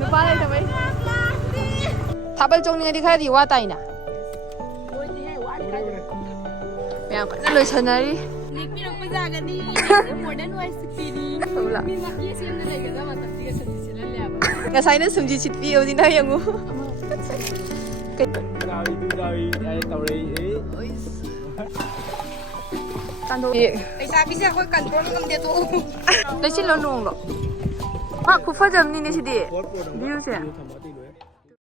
nupa leisabi tabal chongning adi khara di wa taina meyam kana loisanari ꯅꯦꯛꯄꯤꯔꯛꯄ ꯌꯥꯒꯅꯤ modern wise ꯄꯤꯔꯤ ꯃꯤ ꯃꯀꯤ ꯁꯦꯝꯅ ꯂꯩꯒꯗꯕ ꯃꯇꯝꯁꯤꯒ ꯁꯟꯗꯤ ꯁꯤꯜꯍꯜꯂꯦꯕ ngasayna sumji chitpi odina yangu leisabi ꯑꯩꯈꯣꯏ control ꯉꯝꯗꯦ ꯇꯣ ꯂꯩꯁꯤꯜꯂꯣ ꯅꯣꯡꯂꯣ ꯃꯥ ꯈꯨꯐꯖꯕꯅꯤꯅꯦ ꯁꯤꯗꯤ ꯚ꯭ꯌꯨꯁꯦ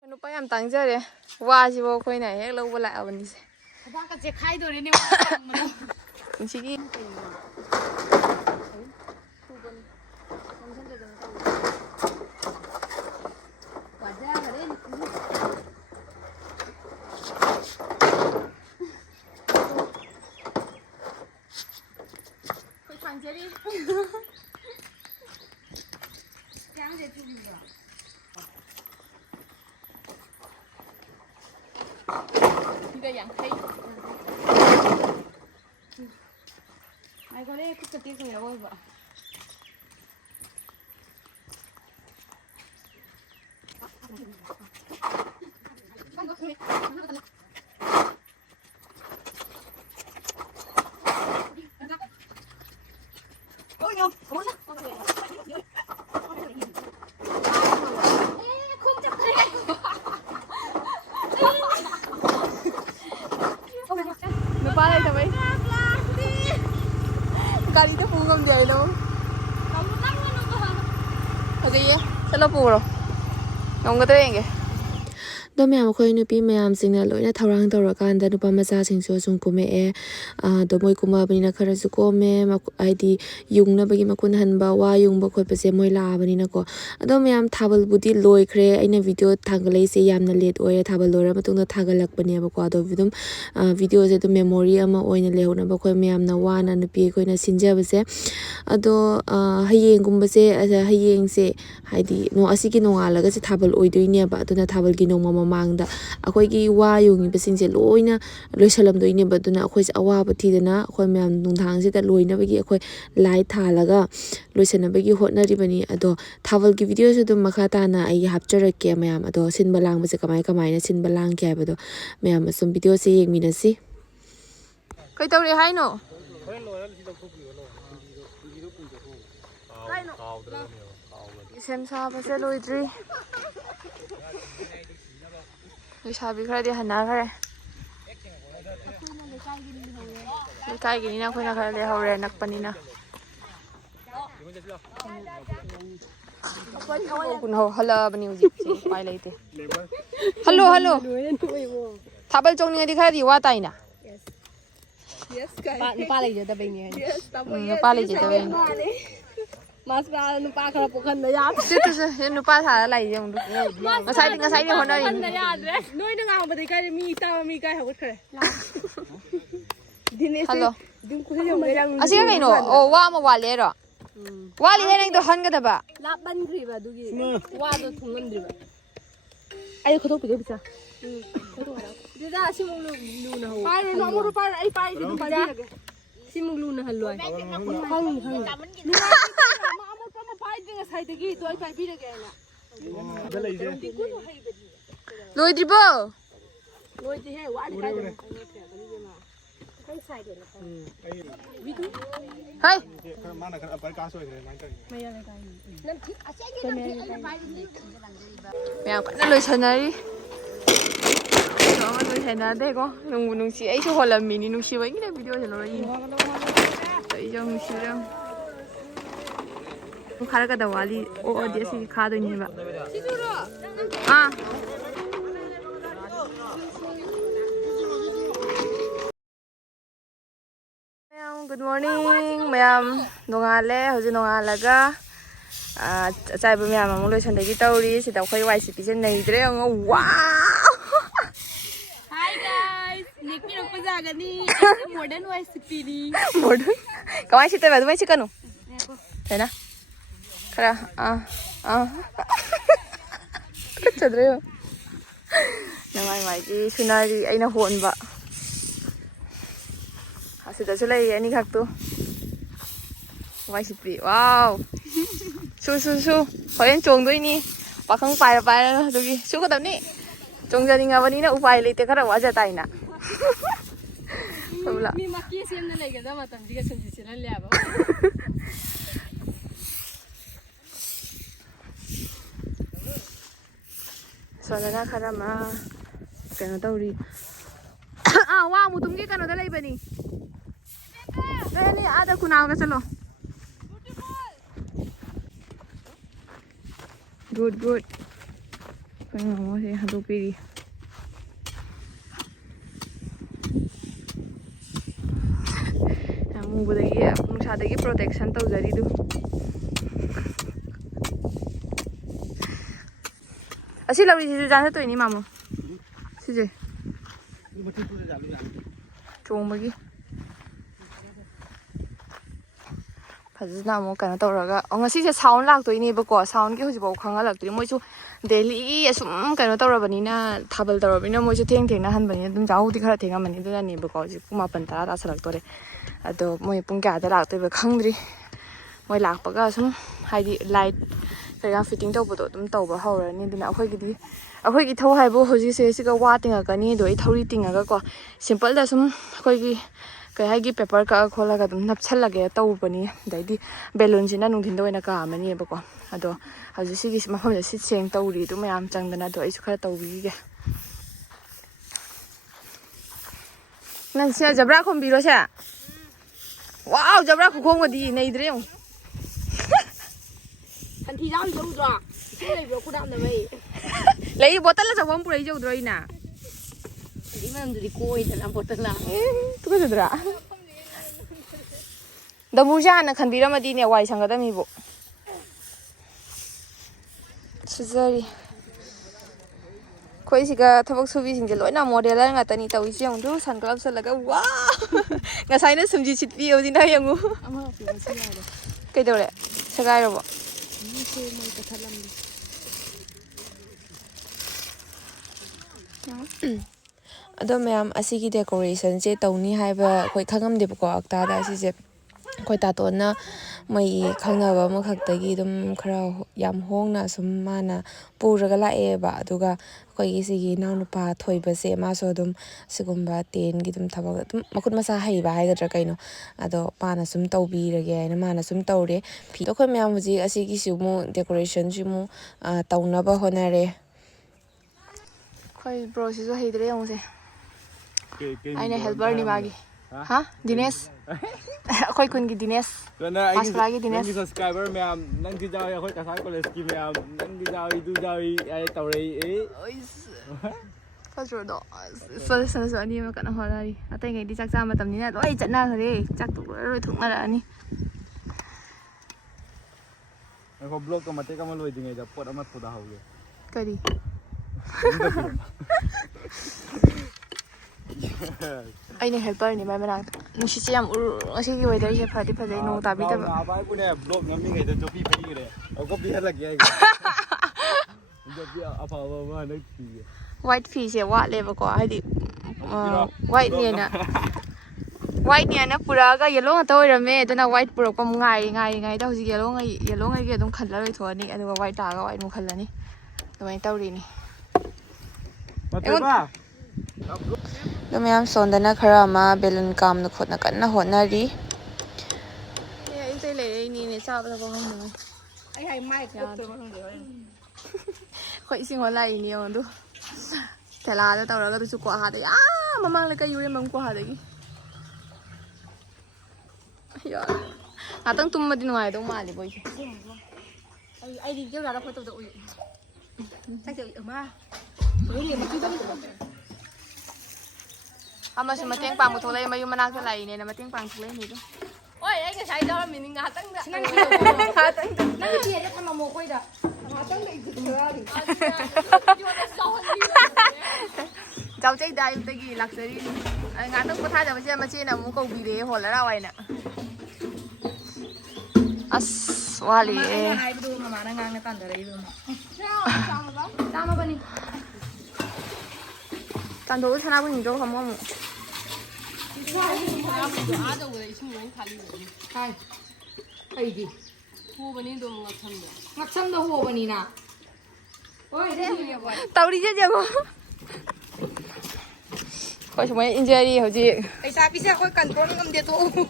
nupa ꯌꯥꯝ ꯇꯥꯡꯖꯔꯦ ꯋꯥꯁꯤꯕꯨ ꯑꯩꯈꯣꯏꯅ ꯍꯦꯛ ꯂꯧꯕ ꯂꯥꯛꯑꯕꯅꯤꯁꯦ ꯊꯕꯥꯛꯀ ꯆꯦꯛꯈꯥꯏꯗꯣꯔꯦꯅꯦ ꯄꯨꯟꯁꯤꯒꯤ ꯊꯥꯡꯖꯔꯤ ꯌꯥꯡꯁꯦ ꯆꯨꯕꯤꯕ꯭ꯔꯣ ꯁꯤꯒ 50 ꯉꯥꯏꯈꯣꯅꯦ ꯈꯨꯠꯀ ꯇꯦꯛꯇꯣꯏꯔ ꯑꯣꯏꯕ nupa leisabi गाड़ी पू ngam जाए đâu okay चलो पूरो ngomgado yenge ꯗꯣ ꯃꯌꯥꯝ ꯑꯩꯈꯣꯏ ꯅꯨꯄꯤ ꯃꯌꯥꯝꯁꯤꯡꯅ ꯂꯣꯏꯅ ꯊꯧꯔꯥꯡ ꯇꯧꯔꯀꯥꯟꯗ ꯅꯨꯄꯥ ꯃꯆꯥꯁꯤꯡꯁꯨ ꯁꯨꯝ ꯀꯨꯝꯃꯛꯑꯦ ꯑꯗꯣ ꯃꯣꯏ ꯀꯨꯝꯃꯛꯑꯕꯅꯤꯅ ꯈꯔꯁꯨ ꯀꯣꯝꯃꯦ ꯍꯥꯏꯗꯤ ꯌꯨꯡꯅꯕꯒꯤ ꯃꯀꯨꯟ ꯍꯟꯕ ꯋꯥ ꯌꯨꯡꯕ ꯈꯣꯠꯄꯁꯦ ꯃꯣꯏ ꯂꯥꯛꯑꯕꯅꯤꯅꯀꯣ ꯑꯗꯣ ꯃꯌꯥꯝ ꯊꯥꯕꯜꯕꯨꯗꯤ ꯂꯣꯏꯈ꯭ꯔꯦ ꯑꯩꯅ ꯚꯤꯗꯤꯑꯣ ꯊꯥꯒꯠꯂꯛꯏꯁꯦ ꯌꯥꯝꯅ ꯂꯦꯠ ꯑꯣꯏꯔꯦ ꯊꯥꯕꯜ ꯂꯣꯏꯔ ꯃꯇꯨꯡꯗ ꯊꯥꯒꯠꯂꯛꯄꯅꯦꯕꯀꯣ ꯑꯗꯣ ꯑꯗꯨꯝ ꯚꯤꯗꯤꯑꯣꯁꯦ ꯑꯗꯨꯝ ꯃꯦꯃꯣꯔꯤ ꯑꯃ ꯑꯣꯏꯅ ꯂꯩꯍꯧꯅꯕ ꯑꯩꯈꯣꯏ ꯃꯌꯥꯝꯅ ꯋꯥꯅ ꯅꯨꯄꯤ ꯑꯩꯈꯣꯏꯅ ꯁꯤꯟꯖꯕꯁꯦ ꯑꯗꯣ ꯍꯌꯦꯡꯒꯨꯝꯕꯁꯦ ꯍꯌꯦꯡꯁꯦ ꯍꯥꯏꯗꯤ ꯑꯁꯤꯒꯤ ꯅꯣꯡꯉꯥꯜꯂꯒꯁꯦ ꯊꯥꯕꯜ ꯑꯣꯏꯗꯣꯏꯅꯦꯕ ꯑꯗꯨꯅ ꯊꯥꯕꯜꯒꯤ ꯅꯣꯡꯃ ꯃꯃꯥꯡꯗ ꯑꯩꯈꯣꯏꯒꯤ ꯋꯥ ꯌꯨꯡꯉꯤꯕꯁꯤꯡꯁꯦ ꯂꯣꯏꯅ ꯂꯣꯏꯁꯜꯂꯝꯗꯣꯏꯅꯦꯕ ꯑꯗꯨꯅ ꯑꯩꯈꯣꯏꯁꯦ ꯑꯋꯥꯕ ꯊꯤꯗꯅ ꯑꯩꯈꯣꯏ ꯃꯌꯥꯝ ꯅꯨꯡꯗꯥꯡꯁꯤꯗ ꯂꯣꯏꯅꯕꯒꯤ ꯑꯩꯈꯣꯏ ꯂꯥꯏꯠ ꯊꯥꯜꯂꯒ ꯂꯣꯏꯁꯟꯅꯕꯒꯤ ꯍꯣꯠꯅꯔꯤꯕꯅꯤ ꯑꯗꯣ ꯊꯥꯕꯜꯒꯤ ꯚꯤꯗꯤꯑꯣꯁꯨ ꯑꯗꯨꯝ ꯃꯈꯥ ꯇꯥꯅ ꯑꯩ ꯍꯥꯞꯆꯔꯛꯀꯦ ꯃꯌꯥꯝ ꯑꯗꯣ ꯁꯤꯟꯕ ꯂꯥꯡꯕꯁꯦ ꯀꯃꯥꯏꯅ ꯁꯤꯟꯕ ꯂꯥꯡꯒꯦ ꯍꯥꯏꯕꯗꯣ ꯃꯌꯥꯝ ꯁꯨꯝ ꯚꯤꯗꯤꯑꯣꯁꯦ ꯌꯦꯡꯃꯤꯟꯅꯁꯤ ꯀꯩ ꯇꯧꯔꯤ ꯍꯥꯏꯅꯣ ꯁꯦꯝ ꯁꯥꯕꯁꯦ ꯂꯣꯏꯗ꯭ꯔꯤ ꯂꯩꯁꯥꯕꯤ ꯈꯔꯗꯤ ꯍꯟꯅꯈ꯭ꯔꯦ ꯂꯩꯀꯥꯏꯒꯤꯅꯤꯅ ꯑꯩꯈꯣꯏꯅ ꯈꯔ ꯂꯩꯍꯧꯔꯦ ꯅꯛꯄꯅꯤꯅ ꯍꯜꯂꯛꯑꯕꯅꯤ ꯍꯧꯖꯤꯛꯁꯦ ꯎꯄꯥꯏ ꯂꯩꯇꯦ ꯍꯜꯂꯣ ꯊꯥꯕꯜ ꯆꯣꯡꯅꯤꯡꯉꯗꯤ ꯈꯔꯗꯤ ꯋꯥ ꯇꯥꯏꯅ ꯅꯨꯄꯥ ꯂꯩꯖꯗꯕꯩꯅꯦ ꯅꯨꯄꯥ ꯂꯩꯖꯗꯕꯩꯅꯤ ꯃꯥꯁ ꯅꯨꯄꯥ ꯈꯔ ꯄꯣꯛꯍꯟꯕ ꯌꯥꯗ꯭ꯔꯦ nupa ꯁꯥꯔ ꯂꯩꯁꯦ ꯉꯁꯥꯏꯗꯤ ꯍꯣꯠꯅꯔꯤ ꯌꯥꯗ꯭ꯔꯦ ꯅꯣꯏꯅ ꯉꯥꯡꯕꯗꯩ ꯀꯥꯏ ꯃꯤ ꯇꯥꯕ ꯃꯤ ꯀꯥꯏ ꯍꯧꯒꯠꯈ꯭ꯔꯦ ꯍꯜꯂꯣ ꯑꯁꯤꯒ ꯀꯩꯅꯣ ꯑꯣ ꯋꯥ ꯑꯃ ꯋꯥꯠꯂꯦꯔꯣ ꯋꯥꯠꯂꯤꯍꯦ ꯅꯪꯗꯣ ꯍꯟꯒꯗꯕ ꯂꯥꯞꯃꯟꯈ꯭ꯔꯤꯕ ꯑꯗꯨꯒꯤ ꯋꯥꯗꯣ ꯊꯨꯡꯍꯟꯗ꯭ꯔꯤꯕ ꯑꯩ ꯈꯨꯗꯣꯛꯄꯤꯒꯦ ꯄꯩꯁꯥ ꯗꯤꯗꯥ ꯑꯁꯤꯃꯨꯛ ꯂꯨꯅ ꯍꯧ ꯄꯥꯏꯔꯣ ꯑꯃꯨꯛ ꯄꯥꯏꯔꯣ ꯑꯩ ꯄꯥꯏꯔꯤꯁꯦ ꯑꯗꯨꯝ ꯄꯥꯏꯕꯤꯔꯒꯦ ꯁꯤꯃꯨꯛ ꯂꯨꯅ ꯍꯜꯂꯣꯏ ꯈꯪꯉꯤ ꯑꯃ ꯄꯥꯏꯗ꯭ꯔꯤ ꯉꯁꯥꯏꯗꯒꯤ ꯇꯣ ꯑꯩ ꯄꯥꯏꯕꯤꯔꯒꯦ ꯍꯥꯏꯅ ꯂꯣꯏꯗ꯭ꯔꯤꯕꯣ ꯂꯣꯏꯗ꯭ꯔꯤꯍꯦ ꯋꯥꯠꯂꯤ ꯀꯥꯏꯗꯅꯣ ꯍꯥꯏ ꯃꯌꯥꯝ ꯀꯟꯅ ꯂꯣꯏꯁꯟꯅꯔꯤ ꯂꯣꯏꯁꯟꯅꯗꯦꯀꯣ ꯅꯨꯡꯕꯨ ꯅꯨꯡꯁꯤ ꯑꯩꯁꯨ ꯍꯣꯜꯂꯝꯃꯤꯅꯤ ꯅꯨꯡꯁꯤꯕꯒꯤꯅ ꯚꯤꯗꯤꯑꯣꯁꯦ ꯂꯧꯔꯛꯏꯅꯤ ꯑꯩꯁꯨ ꯅꯨꯡꯁꯤꯔꯝ ꯈꯥꯔꯛꯀꯗꯕ ꯋꯥꯂꯤ ꯑꯣꯛꯑꯗꯤ ꯑꯁꯤꯒꯤ ꯈꯥꯗꯣꯏꯅꯦꯕ ꯒꯨꯗ ꯃꯣꯔꯅꯤꯡ ꯃꯌꯥꯝ ꯅꯣꯡꯉꯥꯜꯂꯦ ꯍꯧꯖꯤꯛ ꯅꯣꯡꯉꯥꯜꯂꯒ ꯑꯆꯥꯏꯕ ꯃꯌꯥꯝ ꯑꯃꯨꯛ ꯂꯣꯏꯁꯟꯗꯒꯤ ꯇꯧꯔꯤ ꯁꯤꯗ ꯑꯩꯈꯣꯏ ꯋꯥꯏ ꯁꯤꯠꯄꯤꯁꯦ ꯅꯩꯗ꯭ꯔꯦ ꯌꯦꯡꯉꯣ ꯋꯥꯎ ꯍꯥꯏ ꯒꯥꯏꯁ ꯅꯦꯛꯄꯤꯔꯛꯄ ꯌꯥꯒꯅꯤ ꯃꯣꯗꯔꯟ ꯋꯥꯏ ꯁꯤꯠꯄꯤꯔꯤ ꯃꯣꯗꯔꯟ ꯀꯃꯥꯏꯅ ꯁꯤꯠꯇꯣꯏꯕ ꯑꯗꯨꯃꯥꯏꯅ ꯁꯤꯠꯀꯅꯨ ꯀꯩꯅ खरा ꯆꯗ꯭ꯔꯦ ꯅꯃꯥꯏ ꯃꯥꯏꯒꯤ ꯁꯨꯅꯔꯤ ꯑꯩꯅ ꯍꯣꯟꯕ ꯑꯁꯤꯗꯁꯨ ꯂꯩ ꯑꯅꯤꯈꯛꯇꯨ Why should be? Wow. Su. Hoyen chong doi ni. Pakang pai dogi. Su ko ni. Chong jadi ngawani na upai lite kara waja tai na. Mi maki sem na lega da matam diga sanji silan liaba. So na kara ma. Kano tauri. Wow, mutumgi kano dalay ba ni? Ni ada kunaw ka chalo. Good. Kaya mo si hadupiri. Mungsadagi protection tawjari du. Asi lawi si jana to ini mamu. Sije. Chongbagi. Fazna mo kana tawraga. Ngasi se sound lak to ini bako sound ki hojibo khanga lakti moisu daily asum kana tawrabani na thabal tawrabina moisu theng na hanbani dum jau di khara thenga mani duna ni bako ji puma panta ra salak tore. Ado moi pung kya da lak to be khangdri. Moi lak paga sum haidi light kaya fitting tawbo dum tawba hawrani duna akhoi gi thau haibo hoji se siga wa tinga kani do I thauri tinga ga ko simple da sum akhoi gi kai hai gi paper ka khola ga dum napchal lage tawbani daidi balloon sina nungthin doina ka mani bako ado hoji sigi mafam da sit seng tawri du mayam changdana do isu khara tawbi ge nan sia jabra khombiro sa wow jabra khong di nei dre yong Kan thi dam jau dra. Sei bro ku dam da mai. Lấy bottle là sao pura hijau droi na. Di man di koi da na bottle la. Tu ka dra. Da muja na khan bira madi ne wai sanga da mi bo. Suzari. Koi siga thabak subi sing je loina model la ngatani tawi siang du sun club sa laga wow. Ngasai na sumji chitpi odi na yangu. Ama pi ma sia da. Kai dore. Sagai ro bo. Ni se mai ka thalam. ꯑꯗꯣ ꯃꯌꯥꯝ ꯑꯁꯤꯒꯤ ꯗꯦꯀꯣꯔꯦꯁꯟꯁꯦ ꯇꯧꯅꯤ ꯍꯥꯏꯕ ꯑꯩꯈꯣꯏ ꯈꯪꯉꯝꯗꯦꯕꯀꯣ ꯑꯛꯇꯥꯗ ꯑꯁꯤꯁꯦ ꯑꯩꯈꯣꯏ ꯇꯥꯇꯣꯟꯅ ꯃꯣꯏꯒꯤ ꯈꯪꯅꯕ ꯑꯃꯈꯛꯇꯒꯤ ꯑꯗꯨꯝ ꯈꯔ ꯌꯥꯝ ꯍꯣꯡꯅ ꯁꯨꯝ ꯃꯥꯅ ꯄꯨꯔꯒ ꯂꯥꯛꯑꯦꯕ ꯑꯗꯨꯒ ꯑꯩꯈꯣꯏꯒꯤ ꯁꯤꯒꯤ ꯏꯅꯥꯎꯅꯨꯄꯥ ꯊꯣꯏꯕꯁꯦ ꯃꯥꯁꯨ ꯑꯗꯨꯝ ꯁꯤꯒꯨꯝꯕ ꯇꯦꯟꯒꯤ ꯑꯗꯨꯝ ꯊꯕꯛ ꯑꯗꯨꯝ ꯃꯈꯨꯠ ꯃꯁꯥ ꯍꯩꯕ ꯍꯥꯏꯒꯗ꯭ꯔꯥ ꯀꯩꯅꯣ ꯑꯗꯣ ꯃꯥꯅ ꯁꯨꯝ ꯇꯧꯕꯤꯔꯒꯦ ꯍꯥꯏꯅ ꯃꯥꯅ ꯁꯨꯝ ꯇꯧꯔꯦ ꯐꯤ ꯑꯩꯈꯣꯏ ꯃꯌꯥꯝ ꯍꯧꯖꯤꯛ ꯑꯁꯤꯒꯤꯁꯨ ꯑꯃꯨꯛ ꯗꯦꯀꯣꯔꯦꯁꯟꯁꯨ ꯑꯃꯨꯛ ꯇꯧꯅꯕ ꯍꯣꯠꯅꯔꯦ Koi bro sizo heidre yongse. Aine helper ni magi. Ha? Dinesh. Koi kun gi Dinesh. Masra gi Dinesh. Nangi subscriber ma'am nang di jawi akhoi kasai college ki ma'am nang di jawi du jawi ai taurei Ois. Fajro do. So ani ma kana holari. Atai ngai di chak cha matam ni na loi chatna khare. Chak tu roi thungna ra ni. ai ko blog ka mate ka ma loi dingai da pot ama thuda hauge. Kari. Aine helper ni mai mana. Nushi siam asi gi weather se phadi phadai no tabi ta. Na bai ku ne blog ngam ni ngai da jopi phai gre. Ko bi hala gi ai. Jopi apa ma na ki. White fish se wa le ba ko ai di white ni na. White ni na pura ga yellow nga toy rame dana white pura pam ngai da hoji yellow ngai gi adum khalla roi thoni adu white ta ga white mu khallani. Dumai tawri ni. ꯑꯗꯣ ꯃꯌꯥꯝ ꯁꯣꯟꯗꯅ ꯈꯔ ꯑꯃ balloon ꯀꯥꯝꯅ ꯈꯣꯠꯅ ꯀꯟꯅ ꯍꯣꯠꯅꯔꯤ ꯑꯩ ꯇꯩ ꯂꯩꯔꯦ ꯅꯤꯅꯦ ꯆꯥꯕꯗ ꯈꯪꯗꯦ Ai hai mai ko to ma de. Khoi sing hon lai ni on du tela da tawra ga du ko ha da ya mamang le ka yure mam ko ha da gi ya atang tum ma din wai do ma le boy Ai di jo ra photo da ui. Sai se ma. Ui ni ma ki dam. ama su mateng pang mu tholai mayu manak ta lai ne na mateng pang tholai ni du Oi ai ka sai da mi ni nga tang da. Nang ti ya ta ma mo koi da. Nga tang da i ji ra ri. Yo da so ni. Chau chai dai ta gi luxury ai nga tang ko tha da ma che na mu ko bi de hol la wai na as wali Ai bu ma ma na nga na tan da ri bu ma. Ta ma ba ni. tan do thana bu ni do kham mo ꯑꯩꯗꯤ ꯍꯣꯕꯅꯤ ꯑꯗꯨꯝ ꯉꯛꯁꯝꯗ ꯉꯛꯁꯝꯗ ꯍꯣꯕꯅꯤꯅ ꯇꯧꯔꯤꯁꯦ ꯌꯦꯡꯉꯣ ꯑꯩꯈꯣꯏ ꯁꯨꯃꯥꯏꯅ injury ꯍꯧꯖꯤꯛ ꯂꯩꯁꯥꯕꯤꯁꯦ ꯑꯩꯈꯣꯏ control ꯉꯝꯗꯦ ꯇꯣꯛꯎ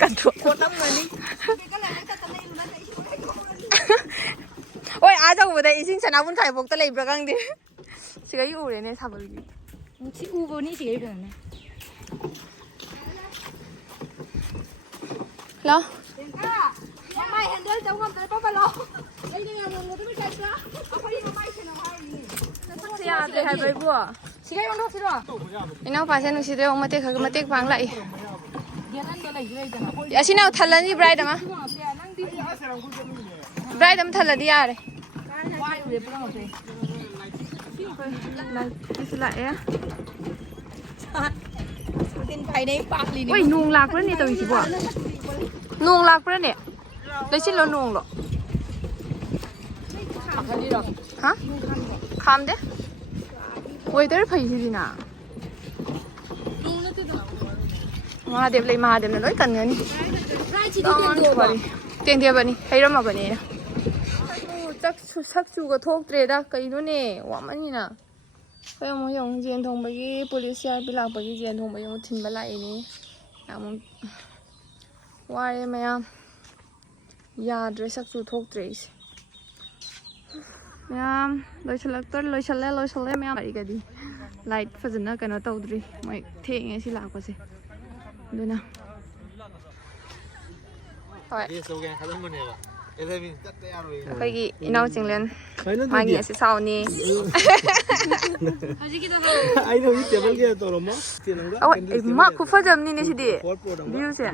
control ꯈꯣꯠꯂꯝꯒꯅꯤ ꯍꯣꯏ ꯑꯥ ꯇꯧꯕꯗ ꯏꯁꯤꯡ ꯁꯅꯥꯕꯨꯟ ꯈꯥꯏꯕꯣꯛꯇ ꯂꯩꯕ꯭ꯔꯥ ꯈꯪꯗꯦ ꯁꯤꯒꯩ ꯎꯔꯦꯅꯦ ꯁꯥꯕꯜꯒꯤ ꯁꯤ ꯎꯕꯅꯤ ꯁꯤꯒꯩ ꯐꯖꯅ ꯂꯥ ꯃꯃꯥꯏ ꯍꯦꯟꯗꯜ ꯇꯧ ꯉꯝꯗ꯭ꯔꯦ ꯄꯥꯄꯥꯂꯣ ꯑꯩꯅ ꯌꯥꯝ ꯉꯝꯒꯗꯕꯩ ꯇꯥꯏꯞꯇ ꯑꯩꯈꯣꯏ ꯃꯃꯥꯏ ꯁꯦꯟꯅ ꯍꯥꯏꯔꯤꯅꯤ ꯅꯁꯛꯁꯦ ꯌꯥꯗ꯭ꯔꯦ ꯍꯥꯏꯕ ꯏꯕꯣ ꯁꯤꯒꯩ ꯑꯣꯟꯊꯣꯛꯁꯤꯔꯣ ꯏꯅꯥꯎꯄꯥꯁꯦ ꯅꯨꯡꯁꯤꯗꯣꯏ ꯃꯇꯦꯛ ꯈꯔ ꯃꯇꯦꯛ ꯄꯥꯡ ꯂꯥꯛꯏ ꯌꯦꯅꯟꯗꯣ ꯂꯩꯁꯨ ꯂꯩꯗꯅ ꯑꯁꯤꯅ ꯊꯜꯂꯅꯤ ꯕ꯭ꯔꯥꯏꯠ ꯑꯃ ꯅꯪꯗꯤ ꯕ꯭ꯔꯥꯏꯠ ꯑꯃ ꯊꯜꯂꯗꯤ ꯌꯥꯔꯦ ꯋꯥꯏꯔꯨꯔꯦ ꯄꯨꯔꯥꯃꯛꯁꯦ ꯁꯤꯁꯨ ꯂꯥꯛꯑꯦ ꯇꯤꯟ ꯐꯥꯏꯗꯩ ꯄꯥꯛꯂꯤꯅꯤ ꯍꯣꯏ ꯅꯣꯡ ꯂꯥꯛꯄ꯭ꯔꯅꯦ ꯇꯧꯔꯤꯁꯤꯕꯣ ꯅꯣꯡ ꯂꯥꯛꯄ꯭ꯔꯅꯦ ꯂꯩꯆꯤꯜꯂꯣ ꯅꯣꯡꯂꯣ ꯈꯜꯂꯤꯔꯣ ꯍꯥ ꯈꯥꯝꯗꯦ ꯋꯦꯗꯔ ꯐꯩꯁꯤꯗꯤꯅ ꯅꯣꯡ ꯅꯠꯇꯦꯗꯅ ꯃꯍꯥꯗꯦꯕ ꯂꯩ ꯃꯍꯥꯗꯦꯕꯅ ꯂꯣꯏ ꯀꯟꯒꯅꯤ ꯕ꯭ꯔꯥꯏꯠꯁꯤꯗꯤ ꯇꯦꯟꯗꯣꯕ ꯇꯦꯡꯗꯦꯕꯅꯤ ꯍꯩꯔꯝꯃꯕꯅꯤꯅ ꯁꯛꯆꯨꯒ ꯊꯣꯛꯇ꯭ꯔꯦꯗ ꯀꯩꯅꯣꯅꯦ ꯋꯥꯃꯟꯅꯤꯅ ꯑꯩꯈꯣꯏ ꯑꯃꯨꯛ ꯌꯦꯡꯉꯨ ꯖꯦꯟ ꯊꯣꯡꯕꯒꯤ ꯄꯨꯂꯤꯁ ꯌꯥꯔꯄꯤ ꯂꯥꯛꯄꯒꯤ ꯖꯦꯟ ꯊꯣꯡꯕꯒꯤ ꯑꯃꯨꯛ ꯊꯤꯟꯕ ꯂꯥꯛꯏꯅꯤ ꯑꯃꯨꯛ ꯋꯥꯔꯦ ꯃꯌꯥꯝ ꯌꯥꯗ꯭ꯔꯦ ꯁꯛꯆꯨ ꯊꯣꯛꯇ꯭ꯔꯦ ꯑꯩꯁꯦ ꯃꯌꯥꯝ ꯂꯣꯏꯁꯜꯂꯦ ꯃꯌꯥꯝ ꯑꯩꯒꯗꯤ ꯂꯥꯏꯠ ꯐꯖꯅ ꯀꯩꯅꯣ ꯇꯧꯗ꯭ꯔꯤ ꯃꯣꯏ ꯊꯦꯡꯉꯦ ꯁꯤ ꯂꯥꯛꯄꯁꯦ ꯑꯗꯨꯅ ꯍꯣꯏ ꯑꯩꯈꯣꯏꯒꯤ ꯏꯅꯥꯎ ꯆꯤꯡꯂꯦꯟ ꯃꯥꯒꯤ ꯑꯁꯤ ꯁꯥꯎꯅꯤ ꯑꯩꯅ ꯍꯧꯖꯤꯛ ꯇꯦꯕꯜ ꯀꯌꯥ ꯇꯧꯔꯝꯃꯣ ꯃꯥ ꯈꯨꯐꯖꯕꯅꯤꯅꯦ ꯁꯤꯗꯤ ꯚ꯭ꯌꯨꯁꯦ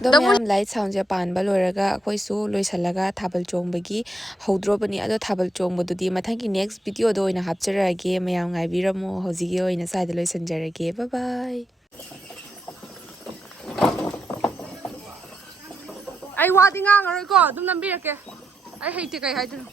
ꯑꯗꯣ ꯃꯌꯥꯝ ꯂꯥꯏꯠ ꯁꯥꯎꯟꯁꯦ ꯄꯥꯟꯕ ꯂꯣꯏꯔꯒ ꯑꯩꯈꯣꯏꯁꯨ ꯂꯣꯏꯁꯤꯜꯂꯒ ꯊꯥꯕꯜ ꯆꯣꯡꯕꯒꯤ ꯍꯧꯗ꯭ꯔꯣꯕꯅꯤ ꯑꯗꯣ ꯊꯥꯕꯜ ꯆꯣꯡꯕꯗꯨꯗꯤ ꯃꯊꯪꯒꯤ ꯅꯦꯛꯁ ꯚꯤꯗꯤꯑꯣꯗ ꯑꯣꯏꯅ ꯍꯥꯞꯆꯔꯛꯑꯒꯦ ꯃꯌꯥꯝ ꯉꯥꯏꯕꯤꯔꯝꯃꯣ ꯍꯧꯖꯤꯛꯀꯤ ꯑꯣꯏꯅ ꯁ꯭ꯋꯥꯏꯗ ꯂꯣꯏꯁꯤꯟꯖꯔꯒꯦ ꯕꯥꯏ ꯕꯥꯏ ꯑꯩ ꯋꯥꯗꯤ ꯉꯥꯡꯉꯔꯣꯏꯀꯣ ꯑꯗꯨꯝ ꯅꯝꯕꯤꯔꯛꯀꯦ ꯑꯩ ꯍꯩꯇꯦ ꯀꯩ ꯍꯥꯏꯗꯣꯏꯅꯣ